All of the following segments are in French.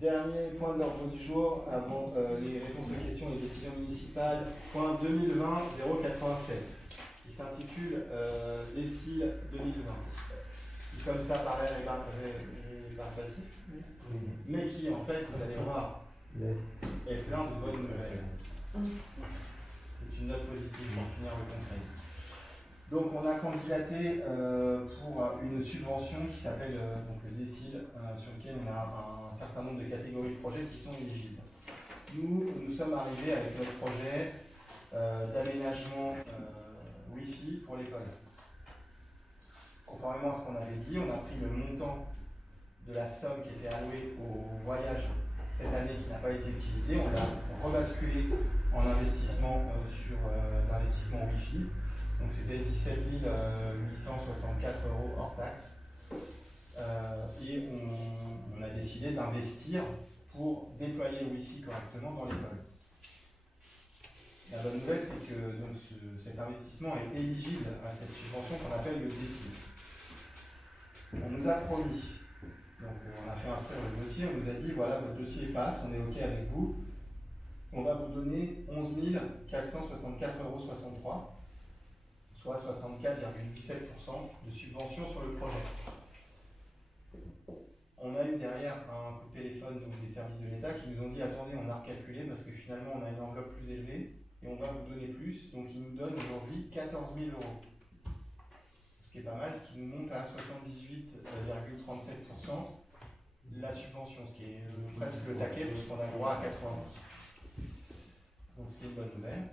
Dernier point de l'ordre du jour, avant les réponses aux questions et décisions municipales, point 2020-087, qui s'intitule Décile 2020. Qui comme ça paraît rébarbatif, mais qui en fait, vous allez voir, est plein de bonnes nouvelles. C'est une note positive pour finir le conseil. Donc on a candidaté pour une subvention qui s'appelle le décile, sur lequel on a un certain nombre de catégories de projets qui sont éligibles. Nous sommes arrivés avec notre projet d'aménagement Wi-Fi pour l'école. Conformément à ce qu'on avait dit, on a pris le montant de la somme qui était allouée au voyage cette année qui n'a pas été utilisée, on l'a rebasculé en investissement sur l'investissement Wi-Fi. Donc c'était 17 864 € hors taxe. Et on a décidé d'investir pour déployer le Wi-Fi correctement dans l'école. La bonne nouvelle, c'est que donc, cet investissement est éligible à cette subvention qu'on appelle le décile. On nous a promis, donc on a fait instruire le dossier, on nous a dit voilà, votre dossier passe, on est OK avec vous, on va vous donner 11 464,63 €, soit 64,17% de subvention sur le projet. On a eu derrière un coup de téléphone donc des services de l'État qui nous ont dit attendez, on a recalculé parce que finalement on a une enveloppe plus élevée et on va vous donner plus, donc ils nous donnent aujourd'hui 14 000 €. Ce qui est pas mal, ce qui nous monte à 78,37% de la subvention, ce qui est presque le taquet puisqu'on a le droit à 91. Donc c'est une bonne nouvelle.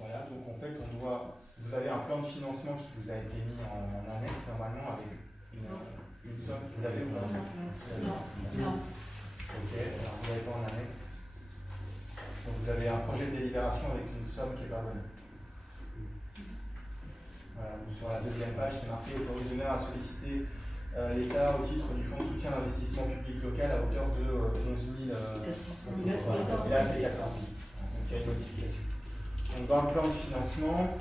Voilà, donc en fait on doit, vous avez un plan de financement qui vous a été mis en annexe normalement avec une somme, vous l'avez ou pas? Non. Ok, alors vous l'avez pas en annexe. Donc vous avez un projet de délibération avec une somme qui n'est pas bonne. Voilà, donc sur la deuxième page c'est marqué le provisionnaire a sollicité l'État au titre du fonds de soutien à l'investissement public local à hauteur de 11 000. Et là c'est 14 000. Donc il y a une modification. Donc dans le plan de financement,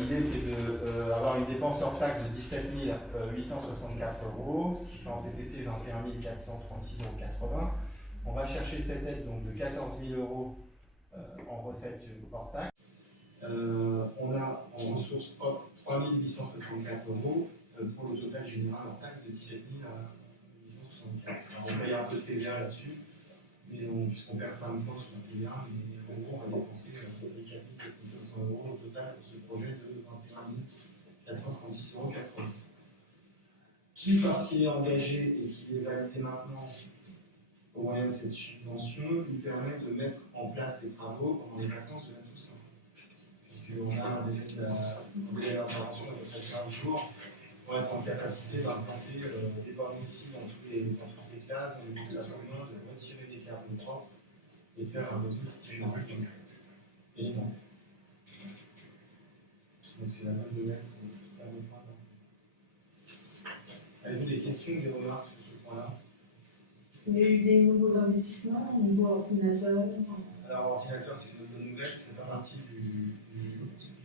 l'idée c'est d'avoir une dépense hors taxe de 17 864 €, qui fait en TTC 21 436,80 €. On va chercher cette aide donc, de 14 000 € en recettes hors taxe. On a en ressources propres 3 864 € pour le total général hors taxe de 17 864 €. Alors on paye un peu de TVA là-dessus, mais puisqu'on perd 5 points sur la TVA, mais en gros, on va dépenser les 4 500 € au total pour ce projet de 21 436,80 €. Qui, parce qu'il est engagé et qu'il est validé maintenant au moyen de cette subvention, lui permet de mettre en place les travaux pendant les vacances de la Toussaint. Parce qu'on a un délai d'intervention de peu près 15 jours pour être en capacité d'implanter des bornes Wi-Fi dans toutes les classes, dans les espaces communs, de retirer des câbles propres et de faire un réseau qui tire les éléments. Donc c'est la bonne nouvelle pour la bonne part. Avez-vous des questions ou des remarques sur ce point-là? Il y a eu des nouveaux investissements au niveau ordinateur. Alors l'ordinateur c'est une bonne nouvelle, c'est pas partie du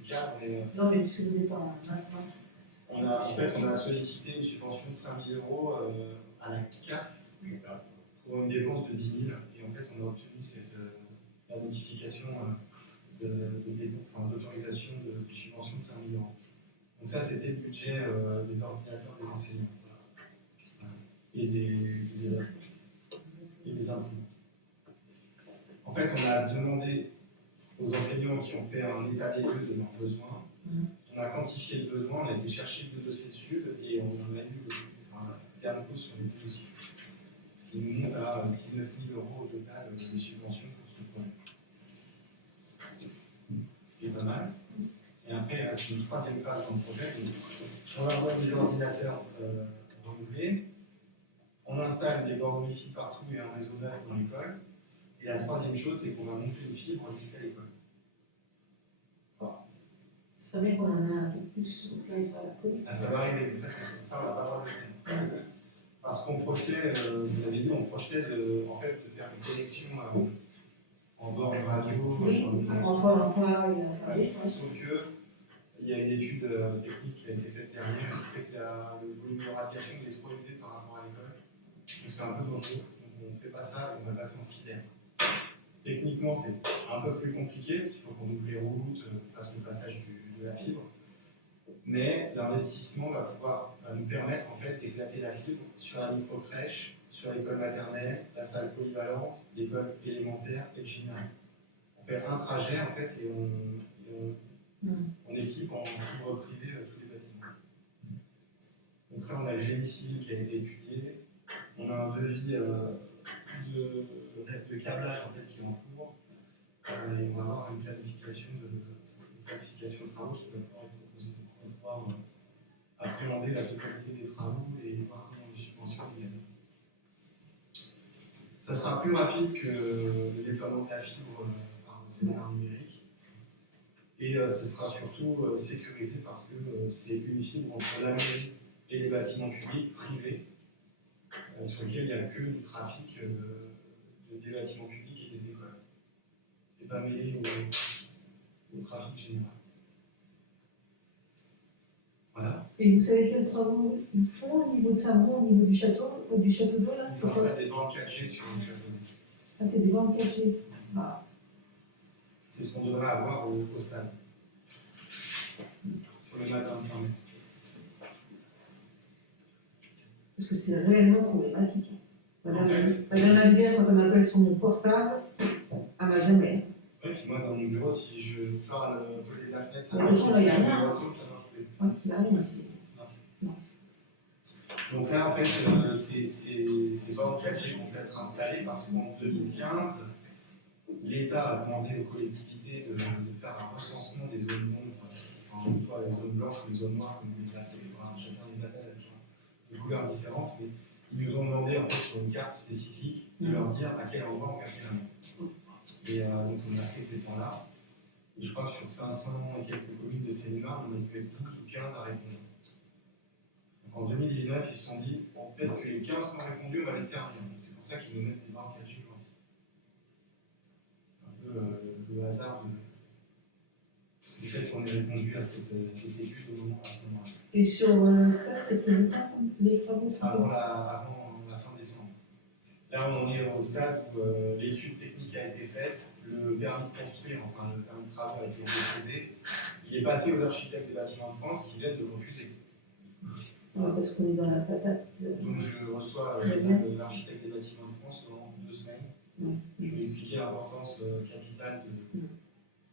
cadre. Mais, non mais puisque vous êtes en maintenant. En fait on a sollicité une subvention de 5 000 € à la CAF pour une dépense de 10 000 et en fait on a obtenu la notification d'autorisation de subvention de 5 000 €. Donc ça, c'était le budget des ordinateurs des enseignants. Voilà. Et des imprimantes. En fait, on a demandé aux enseignants qui ont fait un état des lieux de leurs besoins. On a quantifié le besoin, on a été chercher le dossier de sub et on a eu gain de cause sur les dossiers. Ce qui nous monte à 19 000 € au total de subventions pour ce projet. Ce qui est pas mal. Et après, il reste une troisième phase dans le projet. On va des ordinateurs renouvelés. On installe des bornes Wi-Fi partout et un réseau neuf dans l'école. Et la troisième chose, c'est qu'on va monter une fibre jusqu'à l'école. Voilà. Vous savez qu'on en a un peu plus au territoire de la commune. Ah, ça va arriver, mais ça on va pas avoir le temps. Parce qu'on projetait, je vous l'avais dit, on projetait de faire une connexion en borne radio. Oui, entre l'emploi et la famille. Sauf que il y a une étude technique qui a été faite dernière qui fait que le volume de radiation est trop élevé par rapport à l'école. Donc c'est un peu dangereux. Donc pas ça, on va passer en filaire. Techniquement, c'est un peu plus compliqué, parce qu'il faut qu'on ouvre les routes, qu'on fasse le passage de la fibre. Mais l'investissement va nous permettre en fait d'éclater la fibre sur la micro-crèche, sur l'école maternelle, la salle polyvalente, l'école élémentaire et le gymnase. On fait un trajet en fait et on équipe en fibre privée tous les bâtiments. Donc ça, on a le génie civil qui a été étudié, on a un devis de câblage en fait, qui est en cours, et on va avoir une planification de travaux qui va pouvoir être proposée. On va pouvoir appréhender la totalité des travaux et voir comment les subventions viennent. Ça sera plus rapide que le déploiement de la fibre par le cellulaire numérique. Et ce sera surtout sécurisé parce que c'est une fibre entre la mairie et les bâtiments publics privés sur lesquels il n'y a que du trafic des bâtiments publics et des écoles. Ce n'est pas mêlé au trafic général. Voilà. Et vous savez quels travaux ils font au niveau de Saint-Bron, au niveau du château d'eau là? Ça va être des bandes 4G sur le château. Ah, c'est des bandes cachées. Ah. C'est ce qu'on devrait avoir au stade. Sur le matin de Saint-Mai. Parce que c'est réellement problématique. Madame En fait, Albert, quand on appelle son portable, elle m'a jamais. Oui, puis moi dans mon bureau, si je parle côté de la fenêtre, ça De marche. toute façon, Si il y a je rien. me retourne, ça marche plus. Ouais, il n'y a rien ici. Donc là, en fait, ces bornes 4G vont être installées parce qu'en 2015, l'État a demandé aux collectivités de faire un recensement des zones d'ombre, soit les zones blanches ou les zones noires, comme vous les appelez. Enfin, chacun les appelle avec des couleurs différentes, mais ils nous ont demandé en fait, sur une carte spécifique de leur dire à quel endroit on cachait la montre. Et donc on a fait ces points-là. Et je crois que sur 500 et quelques communes de Seine-et-Marne, on a pu être 12 ou 15 à répondre. Donc en 2019, ils se sont dit, bon, peut-être que les 15 qui ont répondu, on va les servir. C'est pour ça qu'ils nous mettent des barres 4G aujourd'hui. C'est un peu le hasard du fait qu'on ait répondu à cette étude au moment à ce moment-là. Et sur le stade, c'est plus longtemps les travaux sont Avant la fin décembre. Là, on en est au stade où l'étude technique a été faite, le permis de construire, enfin le permis de travaux a été déposé. Il est passé aux architectes des bâtiments de France qui viennent de le refuser. Ouais, parce qu'on est dans la patate. Donc je reçois l'architecte des bâtiments de France dans 2 semaines. Je vais lui expliquer l'importance capitale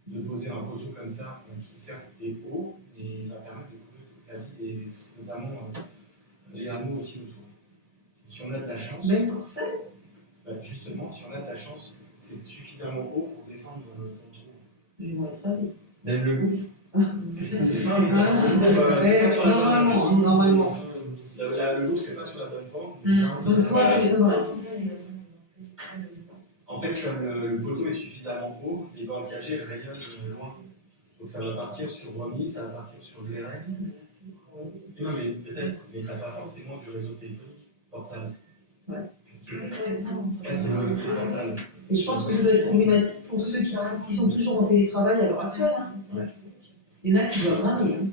de poser un poteau comme ça, qui certes est haut, mais il va permettre de couvrir toute la ville et notamment les hameaux aussi autour. Si on a de la chance, Même pour ça justement, si on a de la chance, c'est suffisamment haut pour descendre dans le trou. Je vais être ravie. Même le goût. C'est pas Normalement. Le loup, c'est pas sur la bonne pente. Donc, toi, les deux En fait, comme le poteau est suffisamment haut, les bornes 4G elles rayonnent loin. Donc ça va partir sur Romy, ça va partir sur Guéret. Non, mais peut-être, mais t'as pas forcément du réseau téléphonique portable. Ouais. C'est portable. Et je pense que ça doit être problématique pour ceux qui sont toujours en télétravail à l'heure actuelle. Hein. Ouais. Il y en a qui doivent ramer. Hein.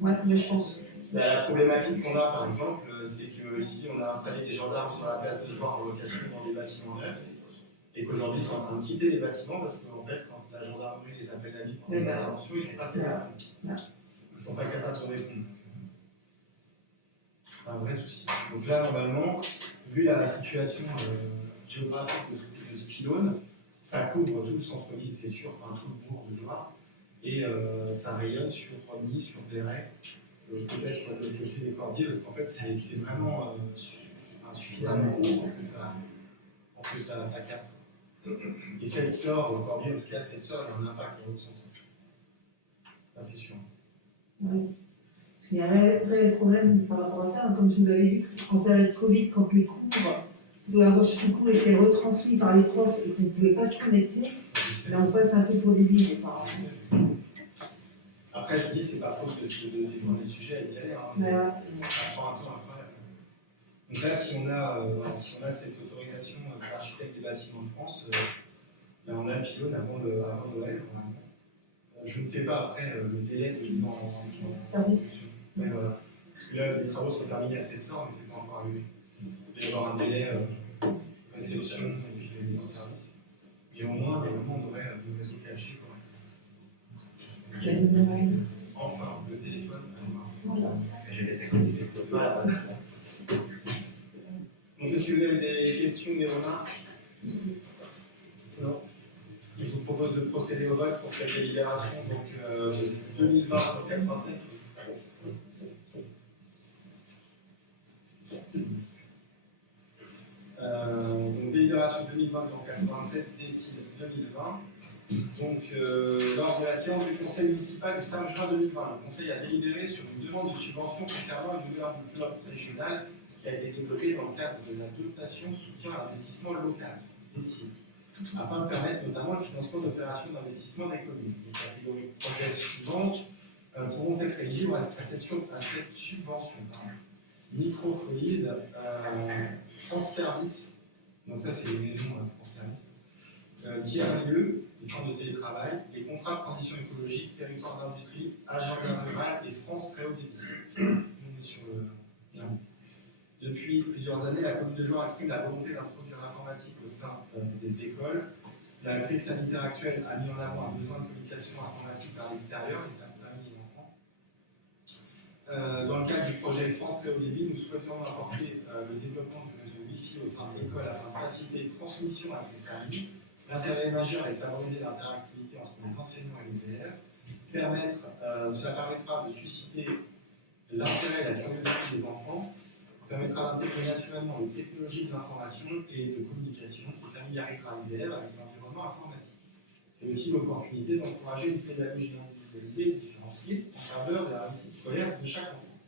Ouais, mais je pense. La problématique qu'on a, par exemple, c'est qu'ici, on a installé des gendarmes sur la place de Jouarre en location dans des bâtiments neufs, et qu'aujourd'hui, ils sont en train de quitter les bâtiments parce qu'en fait, quand la gendarmerie les appelle à vie pour des interventions, ils ne sont pas capables. Ils ne sont pas capables de répondre. C'est un vrai souci. Donc là, normalement, vu la situation géographique de ce pylône, ça couvre tout le centre-ville, c'est sûr, enfin tout le bourg de Jouarre, et ça rayonne sur Rogny, sur Guéret, peut-être le côté des Corbiers, parce qu'en fait, c'est vraiment suffisamment haut pour que ça capte. Et cette sort, au Corbier, en tout cas, cette sort, il y a un impact dans l'autre sens. Ça, c'est sûr. Oui. Parce qu'il y a un réel problème par rapport à ça, hein, comme je vous l'avais dit, en période Covid, quand les cours de la Rochefoucauld étaient retransmis par les profs et qu'on ne pouvait pas se connecter, là on passe un peu pour des vides. Après, je dis, c'est pas faute de défendre les sujets et d'y aller, hein, mais ça prend un temps incroyable. Donc là, si on a cette autorisation de l'architecte des bâtiments de France, là, on a le pylône avant Noël. Je ne sais pas après le délai de mise en service. Mais voilà. Parce que là, les travaux sont terminés à 700, mais c'est pas encore arrivé. Il va y avoir un délai réception et puis la mise en service. Et au moins, des moments, on aurait le réseau 4G correct. Enfin, le téléphone. Voilà. Donc, est-ce que vous avez des questions, des remarques? Non. Je vous propose de procéder au vote pour cette délibération, donc 2020 sur 87. Donc délibération 2020-087, décide 2020. Donc lors de la séance du conseil municipal du 5 juin 2020, le conseil a délibéré sur une demande de subvention concernant une nouvelle enveloppe régionale qui a été développée dans le cadre de la dotation soutien à l'investissement local, décide, afin de permettre notamment le financement d'opérations d'investissement des communes. Les catégories de projets suivantes pourront être éligibles à cette subvention. Microfolies, France Service, donc ça c'est les maisons France Service, tiers-lieu, les centres de télétravail, les contrats de transition écologique, territoire d'industrie, agenda rural et France très haut débit. On est sur le dernier. Depuis plusieurs années, la commune de Jouarre exprime la volonté d'introduire l'informatique au sein des écoles. La crise sanitaire actuelle a mis en avant un besoin de communication informatique vers l'extérieur, les familles et enfants. Dans le cadre du projet France très haut débit, nous souhaitons apporter le développement du réseau Wi-Fi au sein de l'école afin de faciliter les transmissions avec les familles. L'intérêt majeur est de favoriser l'interactivité entre les enseignants et les élèves. Cela permettra de susciter l'intérêt et la curiosité des enfants, permettra d'intégrer naturellement les technologies de l'information et de communication et familiarisera les élèves avec l'environnement informatique. C'est aussi l'opportunité d'encourager une pédagogie individualisée et différenciée en faveur de la réussite scolaire de chaque enfant.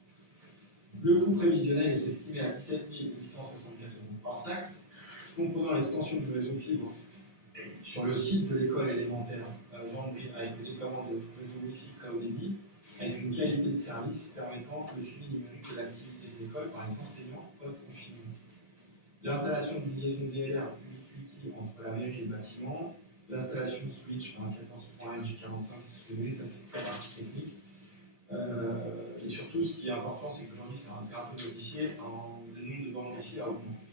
Le coût prévisionnel est estimé à 17 864 € hors taxe, comprenant l'extension du réseau fibre sur le site de l'école élémentaire Jean-Bry avec le déploiement de réseau Wi-Fi très haut débit, avec une qualité de service permettant le suivi numérique de l'activité de l'école par les enseignants post-confinement. L'installation d'une liaison DLR Ubiquiti entre la mairie et le bâtiment, l'installation de switch par un 14.1J45, ça c'est la partie technique. Et surtout, ce qui est important, c'est qu'aujourd'hui, c'est un peu modifié, le nombre de bornes Wi-Fi a augmenté.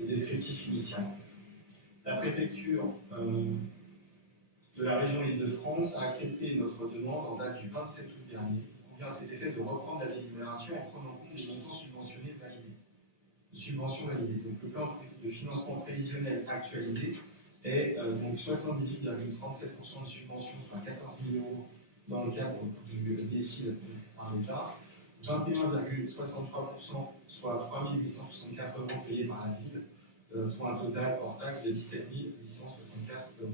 Le descriptif initial. La préfecture de la région Île-de-France a accepté notre demande en date du 27 août dernier. Il convient à cet effet de reprendre la délibération en prenant compte des montants subventionnés validés. Donc le plan de financement prévisionnel actualisé est donc 78,37% de subvention, soit 14 000 € dans le cadre du décile par l'État, 21,63%, soit 3 864 € payés par la ville, pour un total hors taxe de 17 864 €.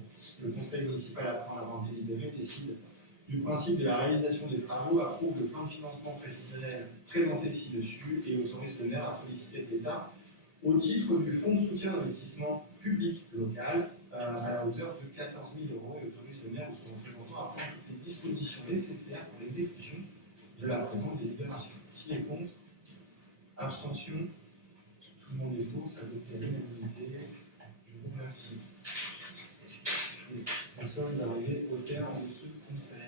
Le conseil municipal, après en avoir délibéré, décide du principe de la réalisation des travaux, approuve le plan de financement prévisionnel présenté ci-dessus et autorise le maire à solliciter de l'État au titre du fonds de soutien d'investissement public local à la hauteur de 14 000 € et autorise le maire ou son représentant à prendre toutes les dispositions nécessaires pour l'exécution de la présente délibération. Qui est contre? Abstention? Tout le monde est pour, ça doit être l'unanimité. Je vous remercie. Nous sommes arrivés au terme de ce conseil.